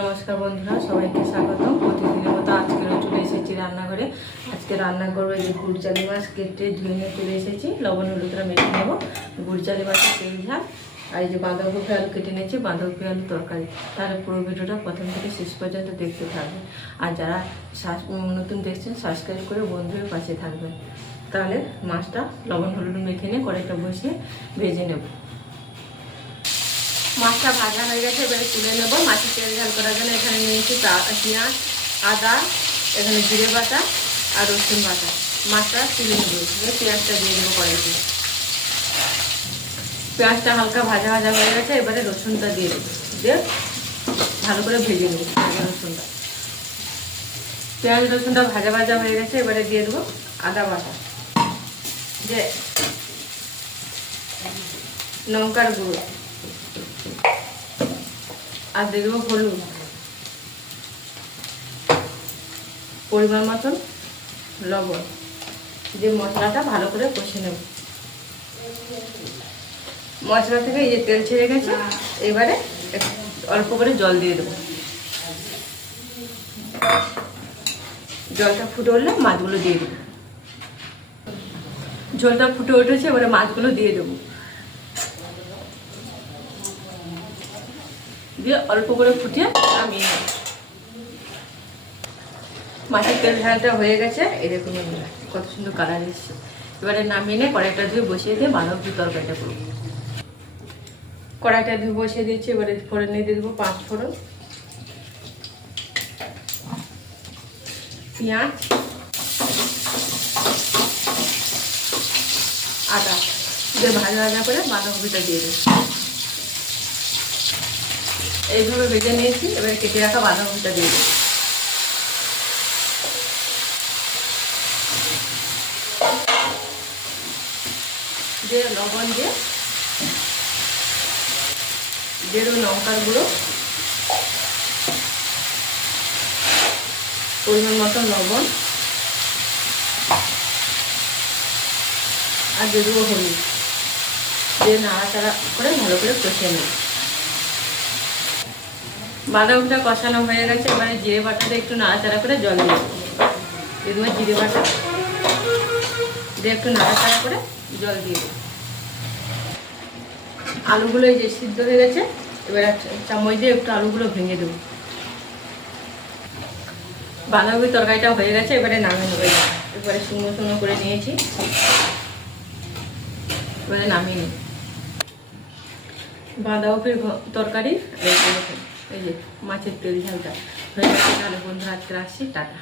নমস্কার বন্ধুরা, সবাইকে স্বাগত প্রতিদিনের মতো আজকেরও চলে এসেছি রান্নাঘরে। আজকে রান্না করব এই যে গুড়চালি মাছ কেটে ধুয়ে নিয়ে চলে এসেছি। লবণ হলুদরা মেখে নেব। গুড়চালি মাছের তেল ঝাল। আর এই যে বাঁধাকপি আলু কেটে নিয়েছি, বাঁধাকপি আলু তরকারি। তাহলে পুরো ভিডিওটা প্রথম থেকে শেষ পর্যন্ত দেখতে থাকবে। আর যারা নতুন দেখছেন সাবস্ক্রাইব করে বন্ধুদের পাশে থাকবেন। তাহলে মাছটা লবণ, হলুদ মেখে নিয়ে কড়াইটা বসিয়ে ভেজে নেব। মাছটা ভাজা হয়ে গেছে, এবারে তুলে নেব। মাছের তেল ঝাল করার জন্য এখানে নিয়েছি পেঁয়াজ, আদা, এখানে জিরে বাটা আর রসুন বাটা। মাছটা তুলে নেব পেঁয়াজটা দিয়ে দেবো কড়াইতে। পেঁয়াজটা হালকা ভাজা ভাজা হয়ে গেছে, এবারে রসুনটা দিয়ে দেবো। দিয়ে ভালো করে ভেজে নেব রসুনটা। পেঁয়াজ, রসুনটা ভাজা ভাজা হয়ে গেছে, এবারে দিয়ে দেবো আদা বাটা। যে লঙ্কার গুঁড়ো। আর দিয়ে দেবো হলুদ পরিমাণ মতন লবণ। দিয়ে মশলাটা ভালো করে কষে নেব। মশলা থেকে এই যে তেল ছেড়ে গেছে, এবারে অল্প করে জল দিয়ে দেবো। জলটা ফুটে উঠলে মাছগুলো দিয়ে দেবো। ঝোলটা ফুটে উঠেছে, এবারে মাছগুলো দিয়ে দেবো। দিয়ে অল্প করে ফুটিয়ে নামিয়ে নেব মাছের তেল ঝালটা হয়ে গেছে। এরকম কত সুন্দর কালার এসছে। এবারে নামিয়ে নিয়ে কড়াইটা ধুয়ে বসিয়ে দিয়ে বাঁধাকপি তরকারিটা করব। কড়াইটা ধুয়ে বসিয়ে দিয়েছি, এবারে ফোড়ন নিয়ে দিয়ে দেবো পাঁচ ফোড়ন। পেঁয়াজ, আদা দিয়ে ভাজা ভাজা করে বাঁধাকপিটা দিয়ে দেবো। এইভাবে ভেজে নিয়েছি, এবার কেটে রাখা বাঁধাকপিটা দিয়ে দেবো। দিয়ে লবণ দিয়ে দেবো লঙ্কার গুঁড়ো পরিমাণ মতো লবণ আর দেবো হলুদ। দিয়ে নাড়াচাড়া করে ভালো করে কষিয়ে নেব। বাঁধাকপিটা কষানো হয়ে গেছে, এবারে জিরে বাটাটা একটু নাড়াচাড়া করে জল দিয়ে দেবো। জিরে বাটা দিয়ে একটু নাড়াচাড়া করে জল দিয়ে দেবো। আলুগুলো যে সিদ্ধ হয়ে গেছে, এবার চামচ দিয়ে একটু আলুগুলো ভেঙে দেবো। বাঁধাকপি তরকারিটা হয়ে গেছে, এবারে নামিয়ে নেব। এবারে শুকনো শুকনো করে নিয়েছি। এবারে নামিয়ে নেব। বাঁধাকপির তরকারি আর এই যে মাছের তেল ঝালটা হয়ে গেছে তাহলে বন্ধুরা আজকে আসছি টাটা।